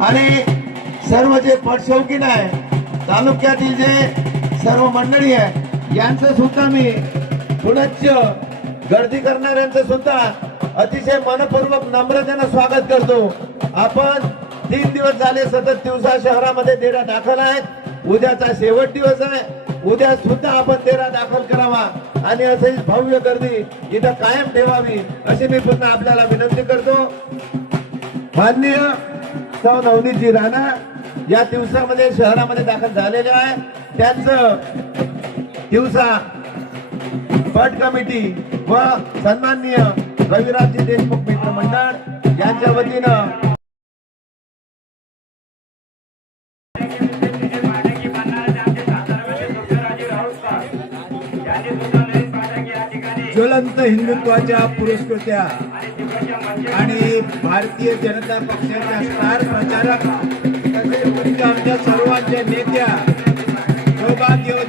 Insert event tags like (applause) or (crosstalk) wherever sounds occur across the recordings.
आणि सर्व जे पटशौकीन आहे तालुक्यातील जे सर्व मंडळी आहे यांचं सुद्धा मी पुनच्च गर्दी करणाऱ्यांचं सुद्धा अतिशय मनपूर्वक नम्रतेनं स्वागत करतो. आपण तीन दिवस झाले सतत दिवसा शहरामध्ये तेरा दाखल आहेत. उद्याचा शेवट दिवस आहे. उद्या सुद्धा आपण तेरा दाखल करावा. आणि असे भव्य गर्दी इथं कायम ठेवावी अशी मी पुन्हा आपल्याला विनंती करतो. माननीय सौ नवनीतजी राणा या दिवसामध्ये शहरामध्ये दाखल झालेले आहे. त्यांचं दिवसा पट कमिटी व सन्माननीय रविराजजी देशमुख मित्र मंडळ यांच्या वतीनं ज्वलंत हिंदुत्वाच्या पुरस्कृत्या आणि भारतीय जनता पक्षाच्या स्टार प्रचारक तसेच आमच्या सर्वांच्या नेत्या सौभाग्यवती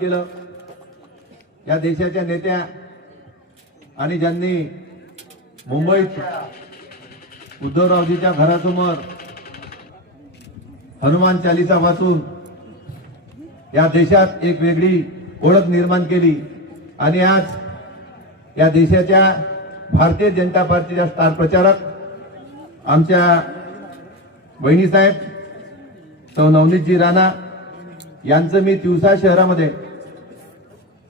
केलं. या देशाच्या नेत्या आणि ज्यांनी मुंबईत उद्धवरावजीच्या घरासमोर हनुमान चालिसा वाचून या देशात एक वेगळी ओळख निर्माण केली. आणि आज या देशाच्या भारतीय जनता पार्टीच्या स्टार प्रचारक आमच्या बहिणीसाहेब सौ नवनीतजी राणा यांचं मी तिवसा शहरामध्ये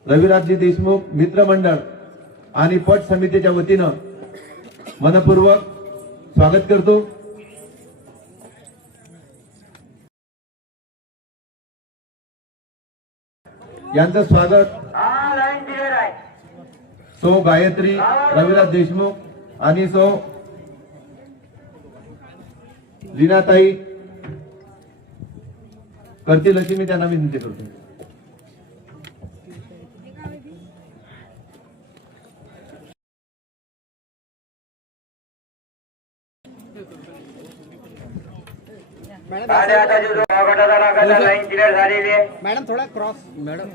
रविराजजी देशमुख मित्रमंडळ आणि पट समितीच्या वतीनं मनपूर्वक स्वागत करतो. यांचं स्वागत सो गायत्री रविराज देशमुख आणि सो लीनाताई करतील अशी मी त्यांना विनंती करतो आणि आता जो गटाचा रागाचा लाईन क्लिअर झालेली आहे मॅडम थोडा क्रॉस मॅडम.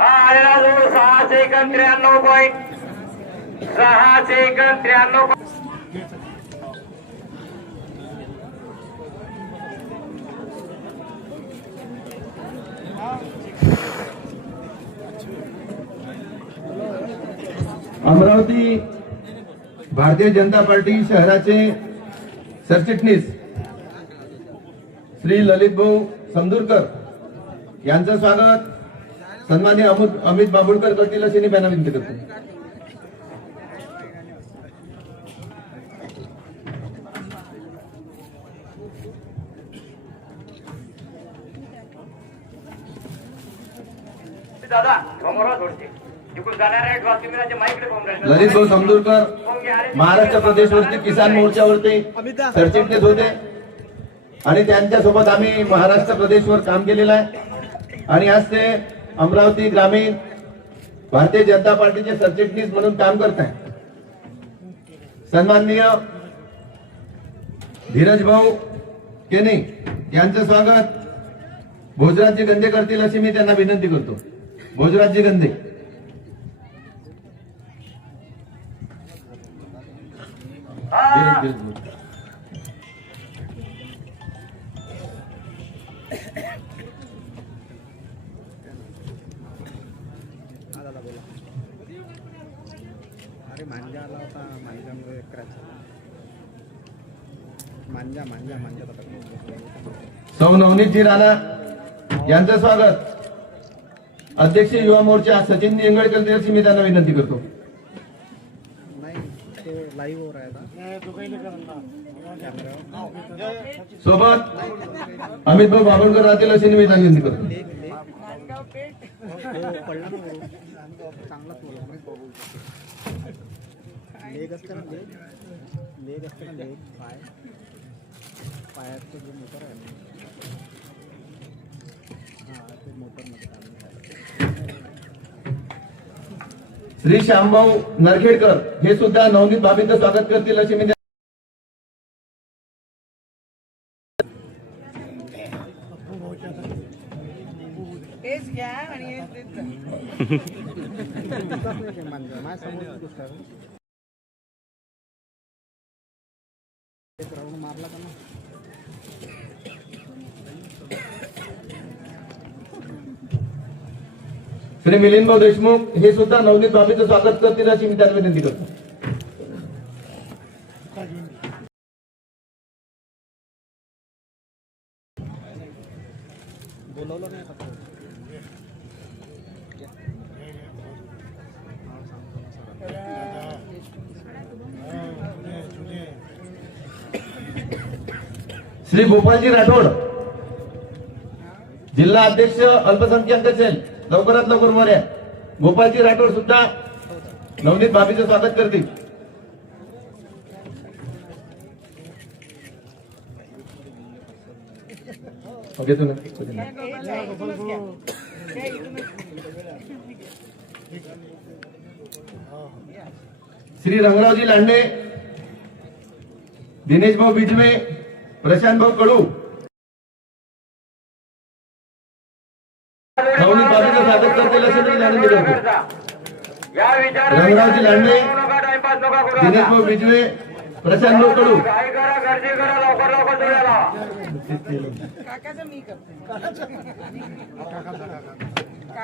हा सहाशे एकन त्र्याण्णव पॉईंट सहाशे एकन त्र्याण्णव अमरावती भारतीय जनता पार्टी शहराचे सरचिटणीस श्री ललित भाऊ समदूरकर यांचं स्वागत. सन्मान्य अमित अमित बाबुळकर करतील अशी मी त्यांना विनंती करतो. दादा समोर ललित भाऊ समदूरकर महाराष्ट्र प्रदेशवरती किसान मोर्चावरती सरचिटणीस होते. आणि त्यांच्यासोबत आम्ही महाराष्ट्र प्रदेशवर काम केलेलं आहे. आणि आज ते अमरावती ग्रामीण भारतीय जनता पार्टीचे सरचिटणीस म्हणून काम करत आहे सन्माननीय धीरज भाऊ केने यांचं स्वागत. भोजराजी गंदे करतील अशी मी त्यांना विनंती करतो. भोजराजी गंदे धीरज, धीरज भाऊ. अरे मांजा आला होता मांजामुळे मांजा मांजा मांजा होता सौ नवनीतजी राणा यांचं स्वागत. अध्यक्ष युवा मोर्चा सचिन निंगळकर यांची मी त्यांना विनंती करतो. लाईव्ह आहे आता कॅमेरा सोबत अमित भाऊ बाबुळकर राहतील अशी मी विनंती करतो. लेग लेग हो पडला ना वरून. चांगलाच बोला लेग असते ना लेग लेग असते ना लेग पाय पायाचं जे मोटर आहे ना हा ते मोटरमध्ये काढून श्री श्यामभाऊ नरखेडकर हे सुद्धा नवनीत बाबींचं स्वागत करतील अशी मी त्या- हेच (laughs) श्री मिलिंद भाऊ देशमुख हे सुद्धा नवनीत बाबीचं स्वागत करतील अशी मी त्यांना विनंती करतो. श्री गोपालजी राठोड जिल्हा अध्यक्ष अल्पसंख्याक असेल लवकरात लवकर वर या गोपालजी राठोड सुद्धा नवनीत बाबीचं स्वागत करतील. हो, ओके श्री रंगरावजी लांडे दिनेश भाऊ बिजवे प्रशांत भाऊ कडू नवनीत बाबीचं स्वागत करतील अशी मी विनंती करतो या विचार रंगरावजी लांडे नका टाइमपास नका करू दिनेश आता. भाऊ बिजवे प्रशांत भाऊ कडू काय करा गर्दी करा लवकर लवकर जोड्या लावा काकाचं मी दिनेश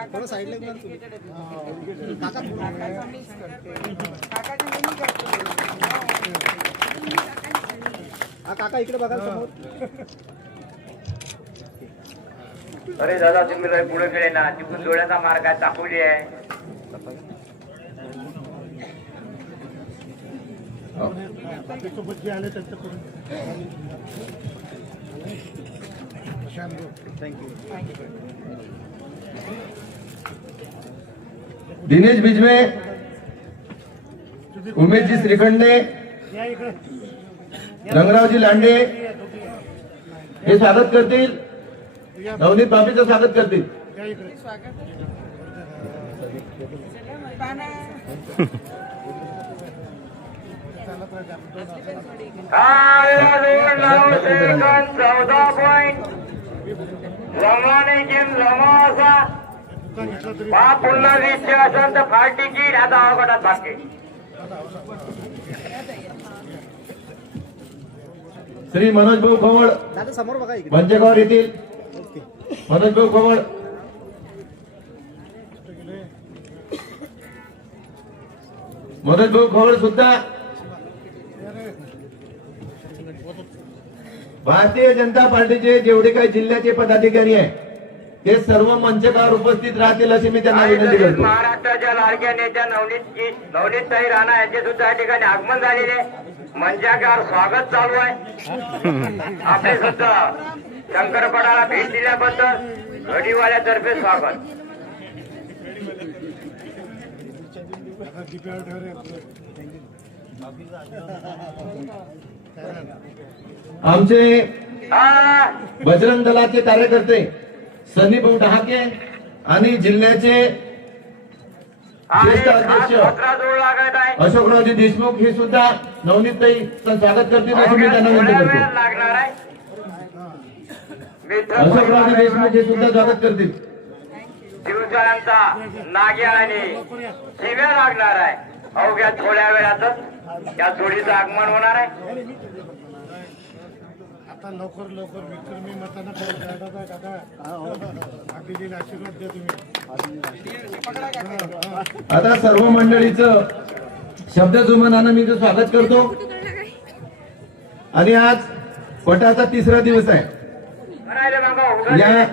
थोडं साईडला घेऊन तू. काका इकडे बघा समोर अरे दादा तुम्ही पुढे गेले ना तिकडून डोळ्याचा मार्ग आहे चाकोली आहे थँक्यू दिनेश बिजवे उमेशजी श्रीखंडे रंगरावजी लांडे हे स्वागत करतील. नवनीत बापीचं स्वागत करतील. स्वागत. चौदा पॉईंट जमाने गेम जमा असा हा पुन्हा वीसचे असेल तर फार तिकीट आता अवघडात बाकी. श्री मनोज भाऊ इकडे. पंचगाव येथील. मनोज भाऊ खवळ. मदत भाऊ खवळ सुद्धा भारतीय जनता पार्टीचे जेवढे काही जिल्ह्याचे पदाधिकारी आहे ते सर्व मंचकावर उपस्थित राहतील अशी मी त्यांना विनंती करतो. महाराष्ट्राच्या लाडक्या नेत्या नवनीत नवनीत साई राणा यांचे सुद्धा या ठिकाणी आगमन झालेले मंचाकार स्वागत चालू आहे. आपले सुद्धा शंकरपडाला भेट दिल्याबद्दल घडीवाल्यातर्फे स्वागत. आमचे बजरंग दलाचे कार्यकर्ते सनी भाऊ डहाके आणि जिल्ह्याचे ज्येष्ठ अध्यक्ष अशोकरावजी देशमुख हे सुद्धा नवनीतताईचं स्वागत करतील अशी मी त्यांना विनंती करतो. अशोकरावजी देशमुख हे सुद्धा स्वागत करतील. दिवसांचा नाग्या आणि शिव्या लागणार आहे. अवघ्या थोड्या वेळातच या जोडीचं आगमन होणार आहे? आता लवकर लवकर विक्रमी मतानं दादा दादा आदिलीला आशीर्वाद द्या तुम्ही. आता सर्व मंडळीचं शब्दजुमनानं मी इथं स्वागत करतो. आणि आज पटाचा तिसरा दिवस आहे. या